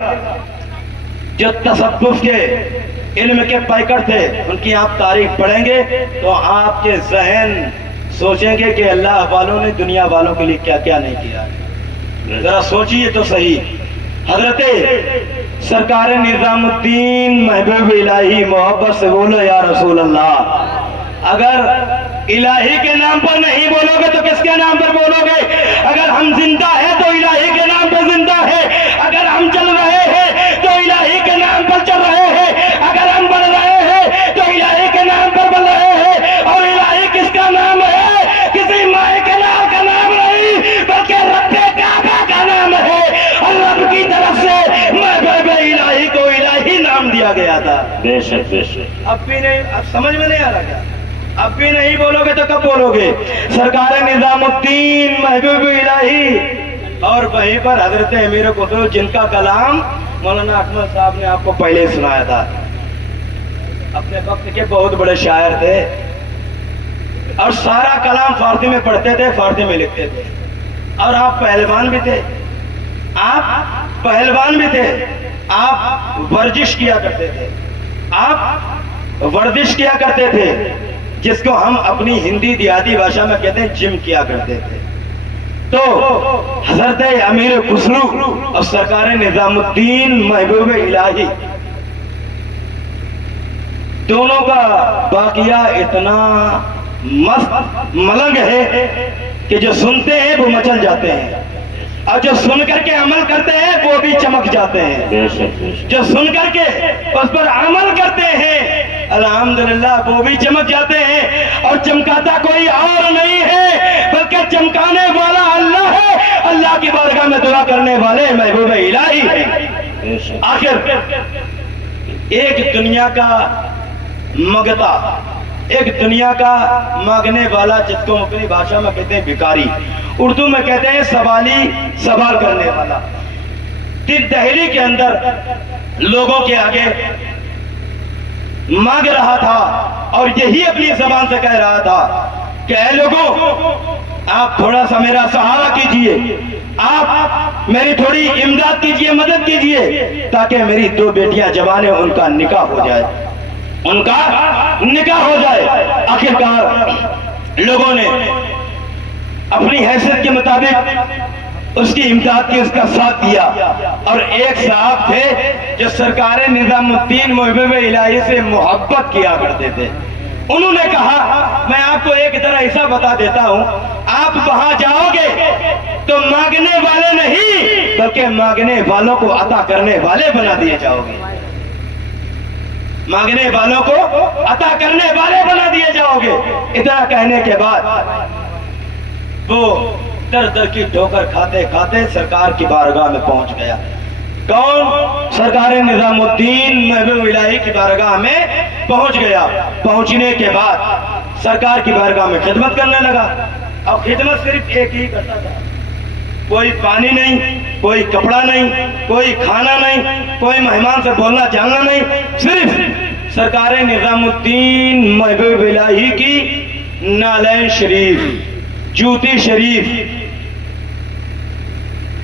جو تصوف کے علم کے پیکر تھے ان کی آپ تاریخ پڑھیں گے تو آپ کے ذہن سوچیں گے کہ اللہ والوں نے دنیا والوں کے لیے کیا کیا نہیں کیا. ذرا سوچئے تو صحیح. حضرت سرکار نظام الدین محبوب الہی محبت سے بولو یا رسول اللہ. اگر الہی کے نام پر نہیں بولو گے تو کس کے نام پر بولو گے؟ اگر ہم زندہ ہیں تو الہی کے نام پر زندہ ہے. اگر ہم چل رہے ہیں تو الہی کے نام پر چل رہے ہیں. اگر ہم بڑھ رہے ہیں تو الہی کے نام پر بڑھ رہے ہیں. اور الہی کس کا نام ہے؟ کسی مائے کے لال کا نام نہیں بلکہ رب کعبہ کا نام ہے. اور رب کی طرف سے محبوب الہی کو الہی نام دیا گیا تھا. بے شک بے شک. اب بھی نہیں، اب سمجھ میں نہیں آ رہا کیا؟ اب بھی نہیں بولو گے تو کب بولو گے؟ سرکار نظام الدین محبوب الہی اور وہیں پر حضرت امیر قطب جن کا کلام مولانا احمد صاحب نے آپ کو پہلے سنایا تھا. اپنے وقت کے بہت بڑے شاعر تھے اور سارا کلام فارسی میں پڑھتے تھے، فارسی میں لکھتے تھے. اور آپ پہلوان بھی تھے، آپ پہلوان بھی تھے. آپ ورزش کیا کرتے تھے، آپ ورزش کیا کرتے تھے جس کو ہم اپنی ہندی دیہاتی بھاشا میں کہتے ہیں جم کیا کرتے تھے. تو حضرت امیر خسرو اور سرکار نظام الدین محبوب الہی دونوں کا واقعہ اتنا مست ملنگ ہے کہ جو سنتے ہیں وہ مچل جاتے ہیں اور جو سن کر کے عمل کرتے ہیں وہ بھی چمک جاتے ہیں. جو سن کر کے اس پر عمل کرتے ہیں الحمدللہ وہ بھی چمک جاتے ہیں. اور چمکاتا کوئی اور نہیں ہے بلکہ چمکانے والا اللہ ہے. اللہ کی بارگاہ میں دعا کرنے والے محبوب الہی ہیں. آخر ایک دنیا کا مگتا، ایک دنیا کا مانگنے والا جس کو اپنی بھاشا میں کہتے ہیں بھکاری، اردو میں کہتے ہیں سوالی، سوال کرنے والا. دہلی کے اندر لوگوں کے آگے مانگ رہا تھا اور یہی اپنی زبان سے کہہ رہا تھا کہ اے لوگوں آپ تھوڑا سا میرا سہارا کیجئے، آپ میری تھوڑی امداد کیجئے، مدد کیجئے تاکہ میری 2 بیٹیاں جوان ہیں ان کا نکاح ہو جائے، ان کا نکاح ہو جائے. آخرکار لوگوں نے اپنی حیثیت کے مطابق اس کی امداد کی، اس کا ساتھ دیا. اور ایک صاحب تھے جو سرکار نظام الدین محبوب الہی سے محبت کیا کرتے تھے. انہوں نے کہا میں آپ کو ایک طرح ایسا بتا دیتا ہوں، آپ وہاں جاؤ گے تو مانگنے والے نہیں بلکہ مانگنے والوں کو عطا کرنے والے بنا دیے جاؤ گے. مانگنے والوں کو عطا کرنے والے بنا دیے جاؤ گے. اتنا کہنے کے بعد وہ در در کی ٹھوکر کھاتے کھاتے سرکار کی بارگاہ میں پہنچ گیا. کون؟ سرکار نظام الدین محبوب الہی کی بارگاہ میں پہنچ گیا. پہنچنے کے بعد سرکار کی بارگاہ میں خدمت کرنے لگا. اور خدمت صرف ایک ہی کرتا تھا، کوئی پانی نہیں، کوئی کپڑا نہیں، کوئی کھانا نہیں، کوئی مہمان سے بولنا چالنا نہیں، صرف سرکار نظام الدین محبوب الہی کی نالین شریف، جوتی شریف،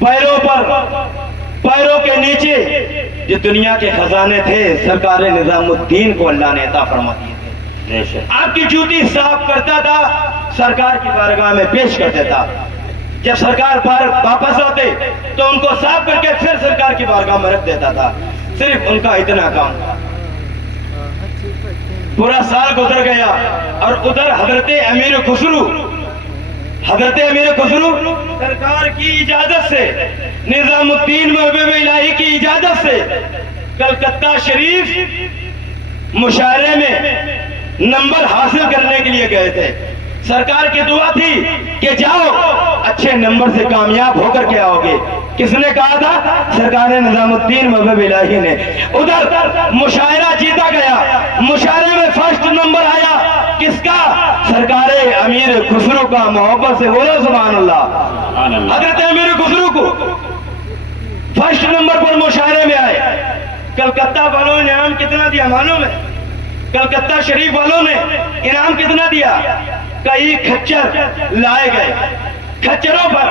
پیروں پر، پیروں کے نیچے جو دنیا کے خزانے تھے سرکار نظام الدین کو اللہ نے عطا فرما دیے تھے. آپ کی جوتی صاف کرتا تھا، سرکار کی بارگاہ میں پیش کرتا تھا. جب سرکار واپس آتے تو ان کو صاف کر کے پھر سرکار کی بارگاہ میں رکھ دیتا تھا. صرف ان کا اتنا کام تھا. پورا سال گزر گیا اور ادھر حضرت امیر خسرو سرکار کی اجازت سے، نظام الدین محبوب الہی کی اجازت سے کلکتہ شریف مشاعرے میں نمبر حاصل کرنے کے لیے گئے تھے. سرکار کی دعا تھی کہ جاؤ اچھے نمبر سے کامیاب ہو کر کے آؤ گے. کس نے کہا تھا؟ سرکار نظام الدین محبوب الہی نے. ادھر مشاعرہ جیتا گیا، مشاعرے میں فرسٹ نمبر آیا. کس کا؟ سرکار امیر خسرو کا. محبت سے بولو سبحان اللہ. حضرت امیر خسرو کو فرسٹ نمبر پر مشاعرے میں آئے. کلکتہ والوں نے انعام کتنا دیا معلوم ہے؟ کلکتہ شریف والوں نے انعام کتنا دیا؟ کئی کھچر لائے گئے. کھچروں پر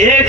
1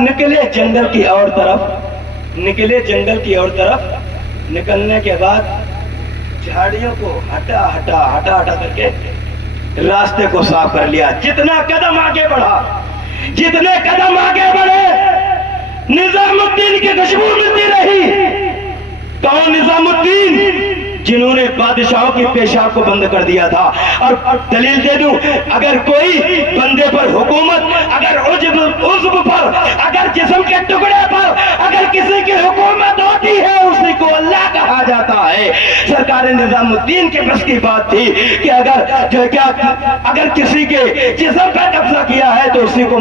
نکلے جنگل کی اور طرف، نکلے جنگل کی اور طرف، نکلنے کے بعد جھاڑیوں کو ہٹا ہٹا ہٹا ہٹا کر کے راستے کو صاف کر لیا. جتنا قدم آگے بڑھا، جتنے قدم آگے بڑھے، نظام الدین کی خوشبو ملتی رہی. کون نظام الدین؟ جنہوں نے بادشاہوں کی پیشاب کو بند کر دیا تھا. اور دلیل دے دوں، اگر کوئی بندے پر حکومت، اگر عضو پر، اگر جسم کے ٹکڑے پر اگر کسی کی حکومت ہوتی ہے، اسی کو اللہ کہا جاتا ہے. سرکار نظام الدین کے بس کی بات تھی کہ اگر کسی کے جسم پر قبضہ کیا ہے تو اسی کو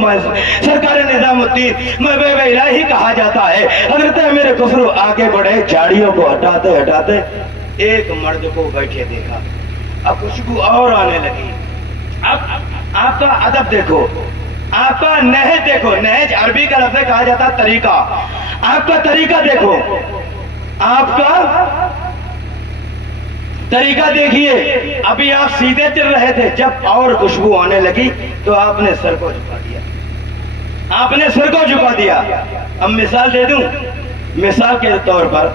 سرکار نظام الدین محبوب الہی کہا جاتا ہے. حضرت امیر خسرو آگے بڑھے، جھاڑیوں کو ہٹاتے ہٹاتے ایک مرد کو بیٹھے دیکھا. اب خوشبو اور آنے لگی. اب آپ کا ادب دیکھو، آپ کا نہج دیکھو. نہج عربی کا لفظ کہا جاتا ہے طریقہ. آپ کا طریقہ دیکھو، آپ کا طریقہ دیکھیے. ابھی آپ سیدھے چل رہے تھے، جب اور خوشبو آنے لگی تو آپ نے سر کو جھکا دیا. آپ نے سر کو جھکا دیا. اب مثال دے دوں، مثال کے طور پر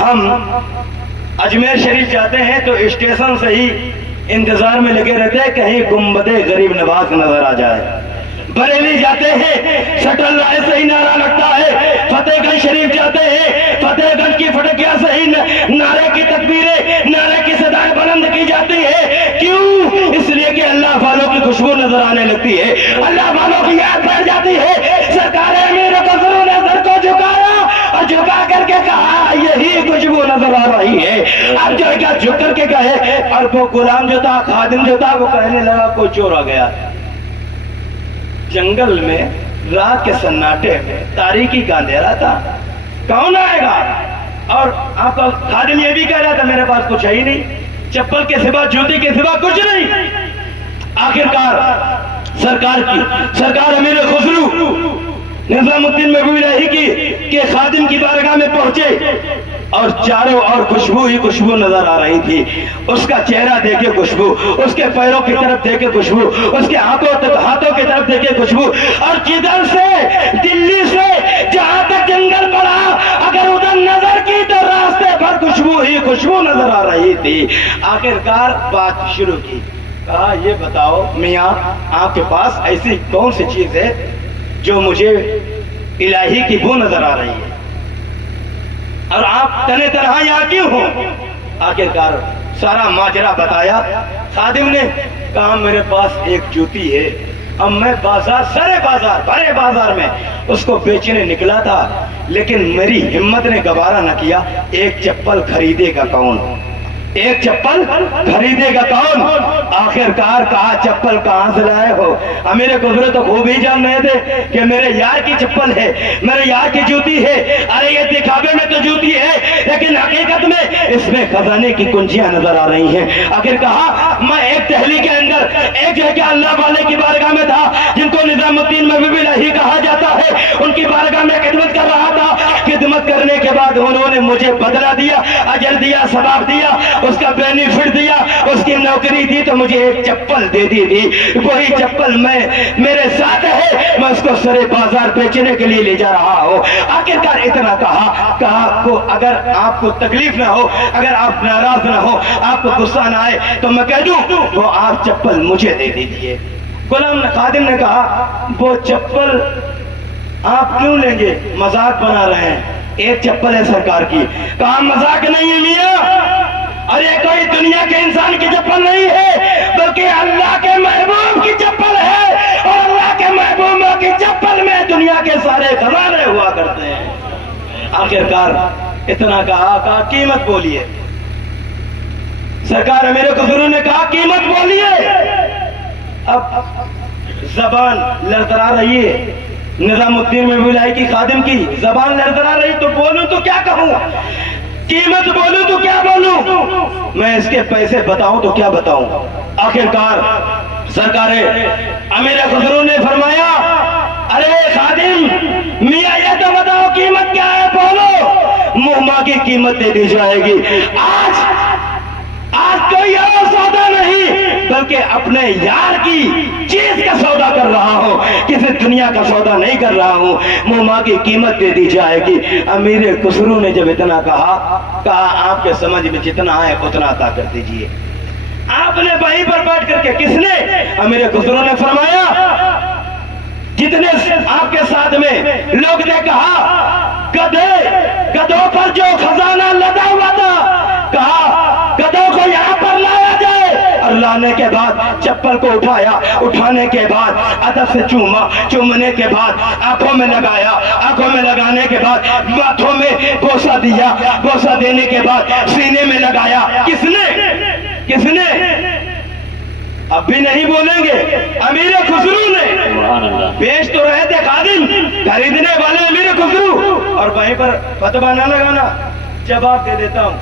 ہم اجمیر شریف جاتے ہیں تو اسٹیشن سے ہی انتظار میں لگے رہتے ہیں کہیں گنبد غریب نواز نظر آ جائے. بریلی جاتے ہیں شٹل رائے سے ہی نعرہ لگتا ہے. فتح گنج شریف جاتے ہیں، فتح گنج کی فٹکیا سے ہی نعرے کی تکبیریں، نعرے کی صدائیں بلند کی جاتی ہے. کیوں؟ اس لیے کہ اللہ والوں کی خوشبو نظر آنے لگتی ہے، اللہ والوں کی یاد بیٹھ جاتی ہے. سرکار امیر خسرو نے سر کو جھکایا اور جھکا کر کے کہا یہی خوشبو نظر آ رہی ہے. اب جو کیا جھک کر کے کہے، اور وہ غلام جو تھا، خادم جو تھا، وہ کہنے لگا کوئی چور آ گیا. جنگل میں رات کے سناٹے میں تاریکی کا اندھیرا تھا، کون آئے گا؟ اور آپ کا خادم یہ بھی کہہ رہا تھا میرے پاس کچھ ہے ہی نہیں، چپل کے سوا، جوتی کے سوا کچھ نہیں. آخرکار سرکار امیر خسرو نظام الدین محبوب الہی کے خادم کی بارگاہ میں پہنچے اور چاروں اور خوشبو ہی خوشبو نظر آ رہی تھی. اس کا چہرہ دیکھے خوشبو، اس کے پیروں کی طرف دیکھے خوشبو، اس کے ہاتھوں کی طرف دیکھے خوشبو. اور جدھر سے دلی سے جہاں تک جنگل پڑا، اگر ادھر نظر کی تو راستے پر خوشبو ہی خوشبو نظر آ رہی تھی. آخرکار بات شروع کی. کہا یہ بتاؤ میاں، آپ کے پاس ایسی کون سی چیز ہے جو مجھے الہی کی بو نظر آ رہی ہے، اور آپ تنہ تنہا یہاں کیوں ہو؟ آخرکار سارا ماجرا بتایا. خادم نے کہا میرے پاس ایک جوتی ہے، اب میں بڑے بازار میں اس کو بیچنے نکلا تھا، لیکن میری ہمت نے گوارا نہ کیا. ایک چپل خریدے گا کون؟ ایک چپل خریدے گا کون؟ آخرکار کہا چپل کہاں سے لائے ہو؟ امیر خسرو تو خوب ہی جان رہے تھے کہ میرے یار کی چپل ہے، میرے یار کی جوتی ہے. ارے یہ دکھاوے میں تو جوتی ہے، لیکن حقیقت میں اس میں خزانے کی کنجیاں نظر آ رہی ہیں. آخر کہا میں ایک دہلی کے اندر ایک جگہ اللہ والے کی بارگاہ میں تھا، جن کو نظام الدین محبوب الہی کہا جاتا ہے. ان کی بارگاہ میں خدمت کر رہا تھا. خدمت کرنے کے بعد انہوں نے مجھے بدلہ دیا، اجر دیا، ثواب دیا، اس کا بینیفٹ دیا، اس کی نوکری دی، تو مجھے ایک چپل دے دی تھی. وہی چپل میرے ساتھ ہے، میں اس کو سرے بازار بیچنے کے لیے لے جا رہا ہوں. آخرکار اتنا کہا کو اگر آپ کو تکلیف نہ ہو، اگر آپ ناراض نہ ہو، آپ کو غصہ نہ آئے تو میں کہہ دوں وہ آپ چپل مجھے دے دیجیے. غلام خادم نے کہا وہ چپل آپ کیوں لیں گے؟ مذاق بنا رہے ہیں، ایک چپل ہے سرکار کی. کہا مذاق نہیں ہے میاں، اور یہ کوئی دنیا کے انسان کی چپل نہیں ہے، بلکہ اللہ کے محبوب کی چپل ہے. اور اللہ کے محبوبوں کی چپل میں دنیا کے سارے خزانے ہوا کرتے ہیں. آخرکار اتنا کہا قیمت بولیے. سرکار امیر خسرو نے کہا قیمت بولیے. اب زبان لڑکھڑا رہی ہے، نظام الدین محبوب الہی کی خادم کی زبان لڑکھڑا رہی، تو بولوں تو کیا کہوں؟ قیمت بولوں تو کیا بولوں؟ میں اس کے پیسے بتاؤں تو کیا بتاؤں؟ آخرکار سرکار امیر خسرو نے فرمایا ارے خادم میاں یہ تو بتاؤ قیمت کیا ہے، بولو. منہ ماں کی قیمت دے دی جائے گی. آج کوئی اور سودا نہیں، بلکہ اپنے یار کی چیز کا سودا کر رہا ہوں، کسی دنیا کا سودا نہیں کر رہا ہوں، موما کی قیمت دے دی جائے گی۔ امیر خسرو نے جب اتنا کہا آپ کے سمجھ میں جتنا آئے اتنا عطا کر دیجئے۔ آپ نے وہیں پر بیٹھ کر کے کس نے؟ امیر خسرو نے فرمایا جتنے آپ کے ساتھ میں لوگ نے کہا گدھوں پر جو خزانہ لدا ہوا تھا، کہا گدھوں کو یہاں پر لایا جائے، اور لانے کے بعد چپل کو اٹھایا، اٹھانے کے بعد ادب سے چوما، چومنے کے بعد آنکھوں میں لگایا، آنکھوں میں لگانے کے بعد ماتھوں میں بوسہ دیا، بوسہ دینے کے بعد سینے میں لگایا۔ کس نے؟ اب بھی نہیں بولیں گے، امیر خسرو نے۔ بیچ تو رہے تھے خادم، خریدنے والے امیر خسرو، اور وہیں پر فتویٰ نہ لگانا، جواب دے دیتا ہوں۔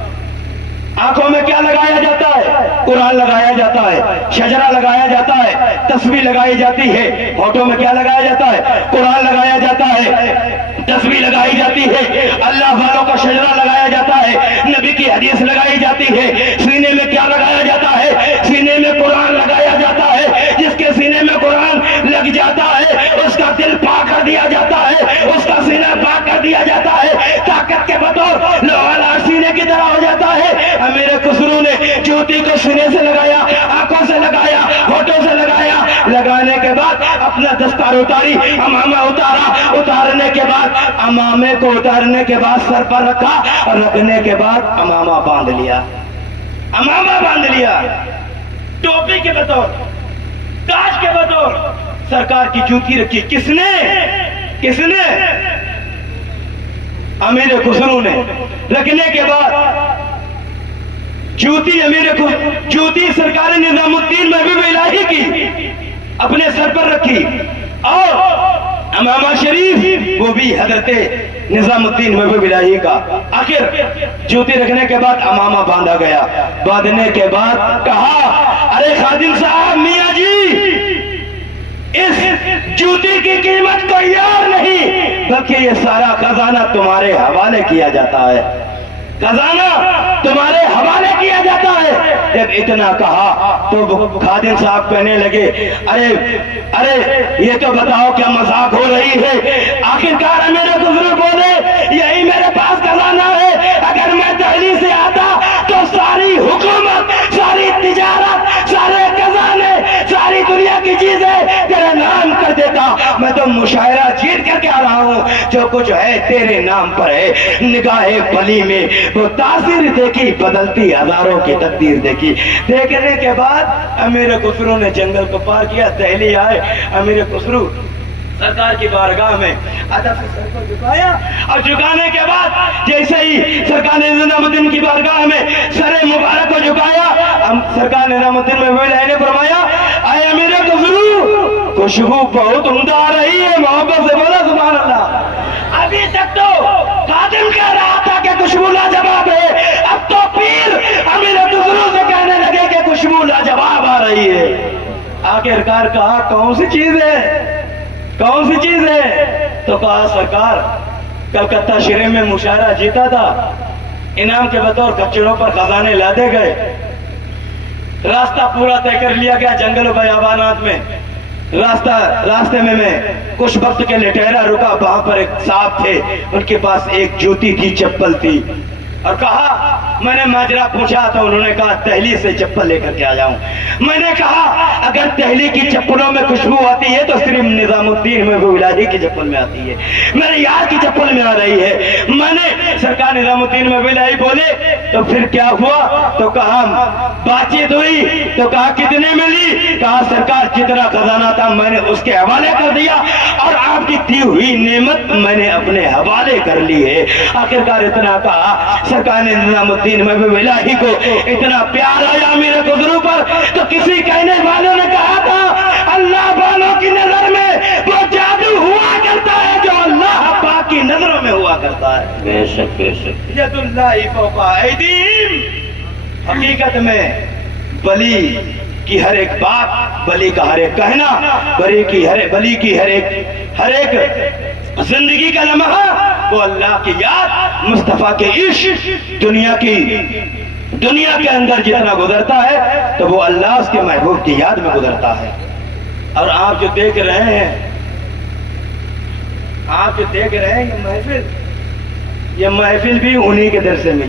آنکھوں میں کیا لگایا جاتا ہے؟ قرآن لگایا جاتا ہے، شجرہ لگایا جاتا ہے، تسبیح لگائی جاتی ہے۔ ہونٹوں میں کیا لگایا جاتا ہے؟ قرآن لگایا جاتا ہے، تسبیح لگائی جاتی ہے، اللہ والوں کا شجرہ لگایا جاتا ہے، نبی کی حدیث لگائی جاتی ہے۔ سینے میں کیا لگایا جاتا ہے؟ سینے میں قرآن لگایا جاتا ہے۔ جس کے سینے میں قرآن لگ جاتا ہے اس کا دل پاک کر دیا جاتا ہے، اس کا سینہ پاک کر دیا جاتا ہے، طاقت کے بطور لوہا سینے کی طرح ہو جاتا ہے۔ امیر خسرو نے جوتی کو سینے سے لگایا، آنکھوں سے لگایا، ہونٹوں سے لگایا، لگانے کے بعد اپنا دستار اتاری، امامہ اتارا، اتارنے کے بعد امامے کو اتارنے کے بعد سر پر رکھا، اور رکھنے کے بعد امامہ باندھ لیا، امامہ باندھ لیا، ٹوپی کے بطور، تاج کے بطور سرکار کی جوتی رکھی۔ کس نے؟ امیر خسرو نے۔ رکھنے کے بعد جوتی سرکار نظام الدین محبوب الہی کی اپنے سر پر رکھی، اور امامہ شریف وہ بھی حضرت نظام الدین محبوب الہی کا۔ آخر جوتی رکھنے کے بعد امامہ باندھا گیا۔ باندھنے کے بعد کہا، ارے خادم صاحب، میاں جی، اس جوتی کی قیمت کوئی اور نہیں بلکہ یہ سارا خزانہ تمہارے حوالے کیا جاتا ہے، خزانہ تمہارے حوالے کیا جاتا ہے۔ جب اتنا کہا تو خادم صاحب کہنے لگے، ارے یہ تو بتاؤ کیا مذاق ہو رہی ہے؟ آخرکار امیر خسرو بولے، یہی میرے پاس خزانہ ہے، اگر میں دہلی سے آتا تو ساری حکومت، ساری تجارت، سارے خزانے، ساری دنیا کی چیزیں تیرے نام کر دیتا۔ میں تو مشاعرہ جیت کر کے آ رہا ہوں، جو کچھ ہے تیرے نام پر ہے۔ نگاہ بلی میں وہ تاثیر دیکھی، بدلتی ہزاروں کی تقدیر دیکھی۔ دیکھنے کے بعد امیر خسرو نے جنگل کو پار کیا، دہلی آئے۔ امیر خسرو سرکار کی بارگاہ میں ادب سے سر کو جھکایا، اور جھکانے کے بعد جیسے ہی سرکار نے نظام الدین کی بارگاہ میں سر مبارک کو جھکایا، سرکار نظام الدین نے فرمایا، اے امیر خسرو، خوشبو بہت عمدہ آ رہی ہے، محبت سے بولا سبحان اللہ۔ ابھی تک تو خادم کہہ رہا تھا کہ خوشبو لاجواب ہے، اب تو پیر امیر خسرو سے کہنے لگے کہ خوشبو لاجواب آ رہی ہے۔ آخرکار کہا، کون سی چیز ہے؟ تو کہا، سرکار کلکتہ شریف میں مشاعرہ جیتا تھا، انعام کے بطور کچڑوں پر خزانے لادے گئے، راستہ پورا طے کر لیا گیا جنگل و بیابانات میں۔ راستے میں کچھ وقت کے لیے ٹھہرا، رکا، وہاں پر ایک صاحب تھے، ان کے پاس ایک جوتی تھی، چپل تھی، اور کہا، میں نے ماجرا پوچھا تو انہوں نے کہا دہلی سے چپل لے کر کے آیا ہوں۔ میں نے کہا اگر دہلی کی چپلوں میں خوشبو آتی ہے تو صرف نظام الدین محبوب الہی کی چپل میں آتی ہے، میرے یار کی چپل میں آ رہی ہے۔ میں نے سرکار نظام الدین محبوب الہی بولے تو پھر کیا ہوا؟ تو کہا بات چیت ہوئی، تو کہا کتنے میں لی؟ کہا سرکار جتنا خزانہ تھا میں نے اس کے حوالے کر دیا، اور آپ کی دی ہوئی نعمت میں نے اپنے حوالے کر لی ہے۔ آخرکار اتنا کہا، سرکار نے نظام الدین محبوب الہی کو اتنا پیار آیا امیر خسرو پر، تو کسی کہنے والوں نے کہا تھا اللہ والوں کی نظر میں وہ جادو ہوا کرتا ہے جو اللہ پاک کی نظروں میں ہوا کرتا ہے۔ بے شک بے شک، ید اللہ فوق ایدیہم۔ حقیقت میں بلی کی ہر ایک بات، بلی کا ہر ایک کہنا، بلی کی ہر ایک زندگی کا لمحہ وہ اللہ کی یاد، مصطفیٰ کے عشق، دنیا کی دنیا کے اندر جتنا گزرتا ہے تو وہ اللہ اس کے محبوب کی یاد میں گزرتا ہے. اور آپ جو دیکھ رہے ہیں یہ محفل بھی انہی کے در سے ملی.